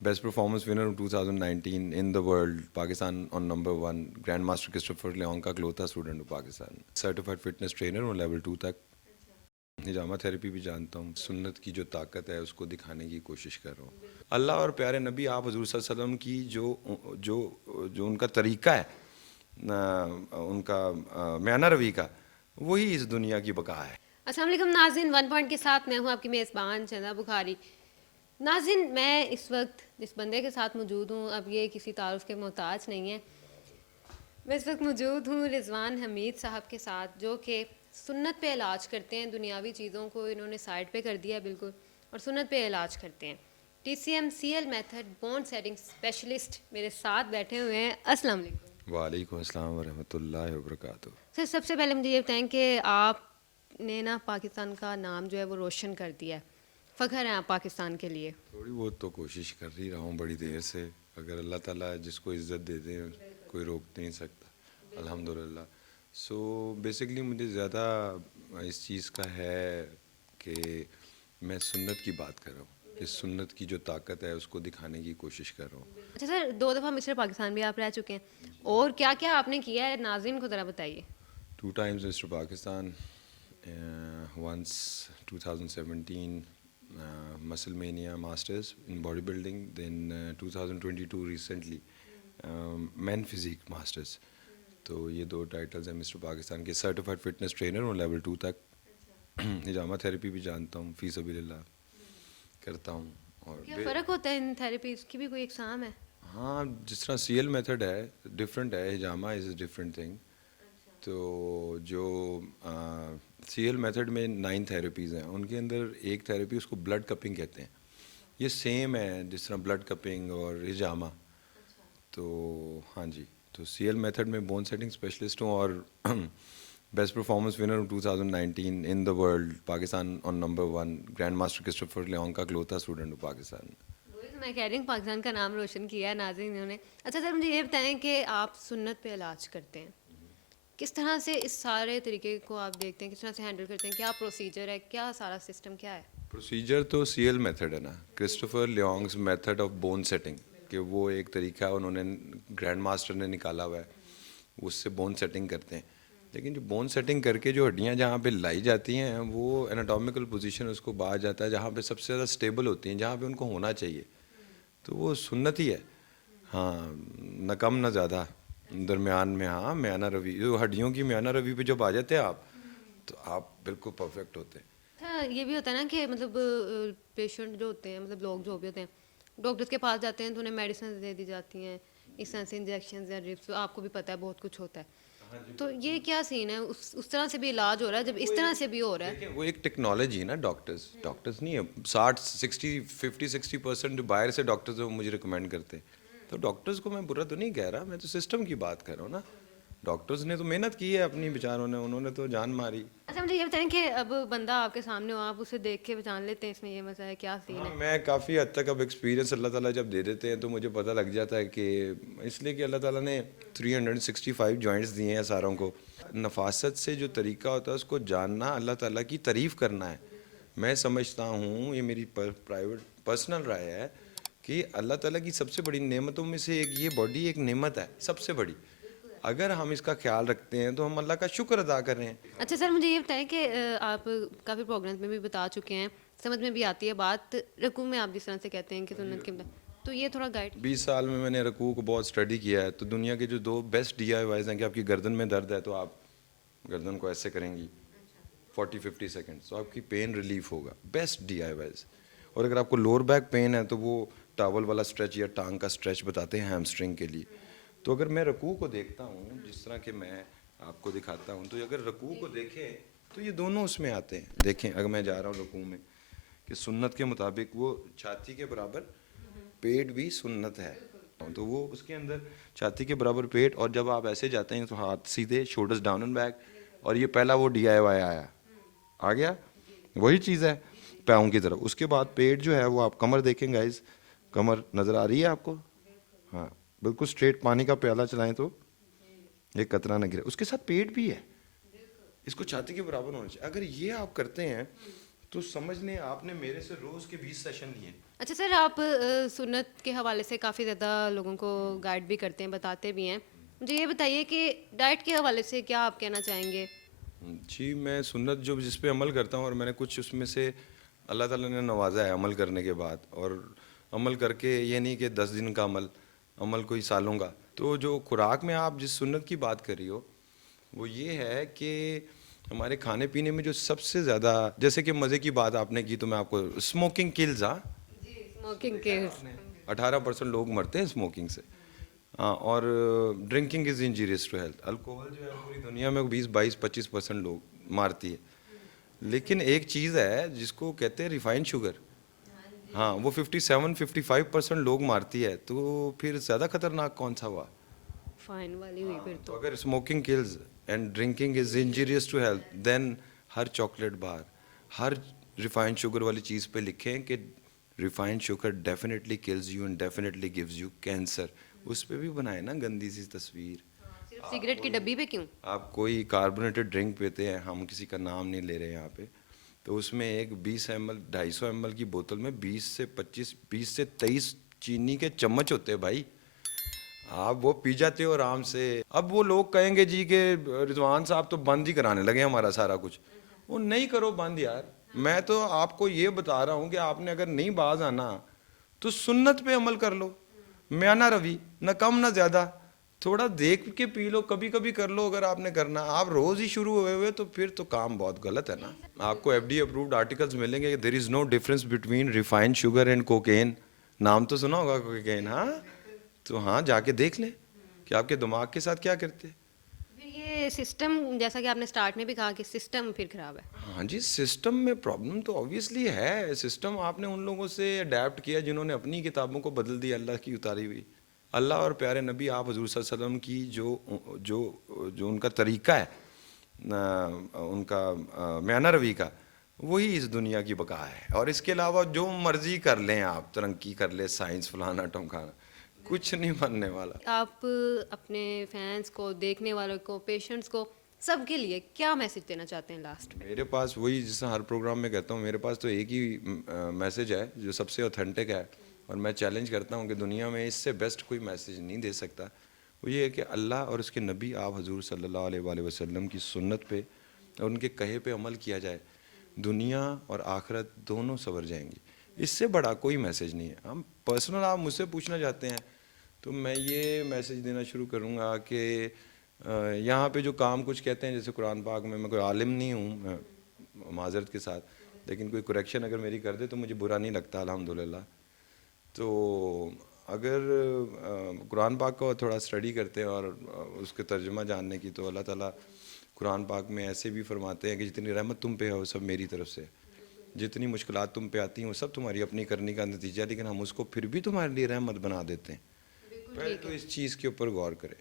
Best performance winner of 2019 in the world, Pakistan on number one, Grandmaster Christopher Leong का इकलौता student हूँ Pakistan, certified fitness trainer हूँ level 2 तक, हिजामा therapy भी जानता हूँ, सुन्नत की जो ताकत है उसको दिखाने की कोशिश कर रहा हूँ। अल्लाह और प्यारे नबी आप हजूर सल्लल्लाहु अलैहि वसल्लम की जो जो उनका तरीका है, उनका म्याना रवि का, वही इस दुनिया की बका है। अस्सलाम वालेकुम नाज़रीन, वन पॉइंट के साथ मैं हूँ आपकी मेज़बान चंदा बुखारी। नाज़रीन, मैं इस वक्त जिस बंदे के साथ मौजूद हूँ, अब ये किसी तारुफ के मोहताज नहीं है। मैं इस वक्त मौजूद हूँ रिजवान हमीद साहब के साथ, जो कि सुन्नत पे इलाज करते हैं। दुनियावी चीज़ों को इन्होंने साइड पे कर दिया बिल्कुल, और सुन्नत पे इलाज करते हैं। TCM method bone setting specialist मेरे साथ बैठे हुए हैं। अस्सलाम वालेकुम। वालेकुम अस्सलाम वरहमतुल्लाहि वबरकातुहू। सर, सबसे पहले मुझे ये बताएं कि आपने ना पाकिस्तान का नाम जो है वो रोशन कर दिया है। फ़ख्र है आप पाकिस्तान के लिए। थोड़ी बहुत तो कोशिश कर ही रहा हूँ बड़ी देर से। अगर अल्लाह ताला जिसको इज़्ज़त दे दे कोई रोक नहीं सकता, अल्हम्दुलिल्लाह। सो बेसिकली मुझे ज़्यादा इस चीज़ का है कि मैं सुन्नत की बात कर रहा हूँ, कि सुन्नत की जो ताकत है उसको दिखाने की कोशिश कर रहा हूँ। अच्छा सर, 2 दफ़ा मिस्टर पाकिस्तान भी आप रह चुके हैं, और क्या क्या आपने किया है नाज़रीन को ज़रा बताइए। 2 times Mr. Pakistan, once 2017 Muscle Mania Masters in bodybuilding, then 2022 recently Men Physique Masters. तो ये 2 टाइटल्स हैं मिस्टर पाकिस्तान के। सर्टिफाइड फिटनेस ट्रेनर हूँ लेवल 2 तक, हिजामा थेरेपी भी जानता हूँ, फ़ी सबीलिल्लाह करता हूँ। और क्या फ़र्क होता है इन थेरेपीज़ की, भी कोई एग्ज़ाम है? हाँ, जिस तरह CL मेथड है डिफरेंट है, हिजामा इज़ डिफरेंट थिंग। तो जो CL मेथड में 9 थेरेपीज़ हैं, उनके अंदर एक थेरेपी उसको ब्लड कपिंग कहते हैं। ये सेम है जिस तरह ब्लड कपिंग और हिजामा। तो हाँ जी, तो CL मेथड में बोन सेटिंग स्पेशलिस्ट हूँ और बेस्ट परफॉर्मेंस विनर हूँ 2019 in the world, Pakistan on number one, grand master Christopher Leong का इकलौता स्टूडेंट हूँ पाकिस्तान में। वही तो मैं कह रही हूँ, पाकिस्तान का नाम रोशन किया है नाज़रीन इन्होंने। अच्छा सर, मुझे ये बताएं कि आप सुन्नत पे इलाज करते हैं, किस तरह से इस सारे तरीके को आप देखते हैं, किस तरह से हैंडल करते हैं, क्या प्रोसीजर है, क्या सारा सिस्टम क्या है? प्रोसीजर तो CL मेथड है ना, Christopher Leong's method of bone setting, कि वो एक तरीका है उन्होंने ग्रैंड मास्टर ने निकाला हुआ है, उससे बोन सेटिंग करते हैं। लेकिन जो बोन सेटिंग करके जो हड्डियाँ जहाँ पे लाई जाती हैं वो एनाटॉमिकल पोजीशन उसको बाहर जाता है जहाँ पे सबसे ज़्यादा स्टेबल होती हैं, जहाँ पे उनको होना चाहिए, तो वो सुन्नत ही है। हाँ, न कम न ज़्यादा, दरमियान में। हाँ, म्याना रवि, जो हड्डियों की म्याना रवि पे जब आ जाते हैं आप, तो आप बिल्कुल परफेक्ट होते हैं। अच्छा, ये भी होता है ना कि मतलब पेशेंट जो होते हैं, मतलब लोग जो भी होते हैं, डॉक्टर्स के पास जाते हैं तो उन्हें मेडिसिन दे दी जाती हैं, इस तरह से इंजेक्शन या ड्रिप्स, आपको भी पता है बहुत कुछ होता है। तो ये क्या सीन है, उस तरह से भी इलाज हो रहा है जब इस तरह से भी हो रहा है? देखिए वो एक टेक्नोलॉजी है ना, डॉक्टर्स नहीं है। 60 60 50 60% जो बाहर से डॉक्टर्स है वो मुझे रिकमेंड करते हैं, तो डॉक्टर्स को मैं बुरा तो नहीं कह रहा, मैं तो सिस्टम की बात कर रहा हूँ ना। डॉक्टर्स ने तो मेहनत की है अपनी, बेचारों ने, उन्होंने तो जान मारी। अच्छा, मुझे ये बताएं कि अब बंदा आपके सामने हो, आप उसे देख के पहचान लेते हैं इसमें ये मसला है, क्या सीन हाँ, है? मैं काफ़ी हद तक अब एक्सपीरियंस अल्लाह ताला जब दे देते हैं तो मुझे पता लग जाता है कि इसलिए कि अल्लाह ताला ने 365 जॉइंट्स दिए हैं सारों को। नफासत से जो तरीका होता है उसको जानना, अल्लाह ताला की तारीफ़ करना है। मैं समझता हूँ, ये मेरी प्राइवेट पर्सनल राय है, कि अल्लाह ताला की सबसे बड़ी नेमतों में से एक ये बॉडी एक नेमत है, सबसे बड़ी। अगर हम इसका ख्याल रखते हैं तो हम अल्लाह का शुक्र अदा कर रहे हैं। अच्छा सर, मुझे ये बताएं कि आप काफ़ी प्रोग्राम्स में भी बता चुके हैं, समझ में भी आती है बात, रकूम में आप जिस तरह से कहते हैं कि सुन्नत के मतलब, तो ये थोड़ा गाइड। 20 साल में मैंने रकू को बहुत स्टडी किया है, तो दुनिया के जो 2 बेस्ट DIYs हैं कि आपकी गर्दन में दर्द है तो आप गर्दन को ऐसे करेंगी 40 50 सेकेंड्स, तो आपकी पेन रिलीफ होगा, बेस्ट DIYs। और अगर आपको लोअर बैक पेन है तो वो टावल वाला स्ट्रेच या टांग का स्ट्रेच बताते हैं हैमस्ट्रिंग के लिए। तो अगर मैं रकू को देखता हूँ जिस तरह के मैं आपको दिखाता हूँ, तो अगर रकू को देखें तो ये दोनों उसमें आते हैं। देखें, अगर मैं जा रहा हूँ रकू में, कि सुन्नत के मुताबिक वो छाती के बराबर पेट भी सुन्नत है, तो वो उसके अंदर छाती के बराबर पेट, और जब आप ऐसे जाते हैं तो हाथ सीधे, शोल्डर्स डाउन एंड बैक, और ये पहला वो DIY आया, आ गया, वही चीज़ है पाँव की तरफ। उसके बाद पेट जो है वो आप कमर देखें गाइस, कमर नज़र आ रही है आपको? हाँ, बिल्कुल स्ट्रेट पानी का प्याला चलाएं तो एक कतरा न गिरे, उसके साथ पेट भी है, इसको छाती के बराबर होना चाहिए। अगर ये आप करते हैं तो समझ लें आपने मेरे से रोज़ के 20 सेशन लिए, اچھا سر، آپ سنت کے حوالے سے کافی زیادہ لوگوں کو گائیڈ بھی کرتے ہیں، بتاتے بھی ہیں. مجھے یہ بتائیے کہ ڈائٹ کے حوالے سے کیا آپ کہنا چاہیں گے؟ جی میں سنت جو جس پہ عمل کرتا ہوں، اور میں نے کچھ اس میں سے اللہ تعالیٰ نے نوازا ہے عمل کرنے کے بعد، اور عمل کر کے یہ نہیں کہ 10 دن کا عمل کوئی سالوں کا. تو جو خوراک میں آپ جس سنت کی بات کر رہی ہو وہ یہ ہے کہ ہمارے کھانے پینے میں جو سب سے زیادہ، جیسے کہ مزے کی بات آپ نے کی تو میں آپ کو اسموکنگ کلز. ہاں جی، اسموکنگ کے 18% لوگ مرتے ہیں اسموکنگ سے. ہاں، اور drinking is injurious to health. Alcohol جو ہے پوری دنیا میں 20-22-25% لوگ مارتی ہے. لیکن ایک چیز ہے جس کو کہتے ہیں ریفائنڈ شوگر، ہاں وہ 57-55% لوگ مارتی ہے. تو پھر زیادہ خطرناک کون سا ہوا؟ فائن والی ہوئی پھر تو تو. اگر smoking kills and drinking is injurious to health, then ہر چاکلیٹ بار، ہر ریفائنڈ شوگر والی چیز پہ لکھیں کہ refined sugar definitely kills you and definitely gives you cancer. اس پہ بھی بنائے نا گندی سی تصویر. صرف سگریٹ کی ڈبی پہ کیوں؟ آپ کوئی کاربونیٹڈ ڈرنک پیتے ہیں، ہم کسی کا نام نہیں لے رہے یہاں پہ، تو اس میں ایک 20 ml 250 ml کی بوتل میں 20 سے 23 چینی کے چمچ ہوتے ہیں بھائی. آپ وہ پی جاتے ہو آرام سے. اب وہ لوگ کہیں گے جی کہ رضوان صاحب تو بند ہی کرانے لگے ہمارا سارا کچھ. وہ نہیں کرو بند یار. میں تو آپ کو یہ بتا رہا ہوں کہ آپ نے اگر نہیں باز آنا تو سنت پہ عمل کر لو. میانہ روی، نہ کم نہ زیادہ. تھوڑا دیکھ کے پی لو، کبھی کبھی کر لو اگر آپ نے کرنا. آپ روز ہی شروع ہوئے تو پھر تو کام بہت غلط ہے نا. آپ کو FD اپرووڈ آرٹیکلز ملیں گے کہ there is no difference between refined sugar and cocaine. نام تو سنا ہوگا کوکین. ہاں تو ہاں جا کے دیکھ لیں کہ آپ کے دماغ کے ساتھ کیا کرتے. پھر یہ سسٹم، جیسا کہ آپ نے سٹارٹ میں بھی کہا کہ سسٹم پھر خراب ہے. ہاں جی، سسٹم میں پرابلم تو اوبیسلی ہے. سسٹم آپ نے ان لوگوں سے اڈیپٹ کیا جنہوں نے اپنی کتابوں کو بدل دی اللہ کی اتاری ہوئی. اللہ اور پیارے نبی آپ حضور صلی اللہ علیہ وسلم کی جو ان کا طریقہ ہے، ان کا میانہ روی کا، وہی اس دنیا کی بقا ہے. اور اس کے علاوہ جو مرضی کر لیں آپ، ترقی کر لیں، سائنس فلانا ٹمکانا، کچھ نہیں بننے والا. آپ اپنے فینس کو، دیکھنے والوں کو، پیشنٹس کو، سب کے لیے کیا میسج دینا چاہتے ہیں لاسٹ میں؟ میرے پاس وہی جس طرح ہر پروگرام میں کہتا ہوں، میرے پاس تو ایک ہی میسج ہے جو سب سے اوتھینٹک ہے، اور میں چیلنج کرتا ہوں کہ دنیا میں اس سے بیسٹ کوئی میسج نہیں دے سکتا. وہ یہ ہے کہ اللہ اور اس کے نبی آپ حضور صلی اللہ علیہ وآلہ وسلم کی سنت پہ اور ان کے کہے پہ عمل کیا جائے، دنیا اور آخرت دونوں سنور جائیں گی. اس سے بڑا کوئی میسج نہیں ہے. ہم پرسنل آپ مجھ سے پوچھنا چاہتے ہیں تو میں یہ میسج دینا شروع کروں گا کہ یہاں پہ جو کام کچھ کہتے ہیں، جیسے قرآن پاک میں کوئی عالم نہیں ہوں معذرت کے ساتھ، لیکن کوئی کریکشن اگر میری کر دے تو مجھے برا نہیں لگتا الحمدللہ. تو اگر قرآن پاک کو تھوڑا اسٹڈی کرتے ہیں اور اس کے ترجمہ جاننے کی، تو اللہ تعالیٰ قرآن پاک میں ایسے بھی فرماتے ہیں کہ جتنی رحمت تم پہ ہے وہ سب میری طرف سے، جتنی مشکلات تم پہ آتی ہیں وہ سب تمہاری اپنی کرنے کا نتیجہ ہے، لیکن ہم اس کو پھر بھی تمہارے لیے رحمت بنا دیتے ہیں. پہلے تو اس چیز کے اوپر غور کریں.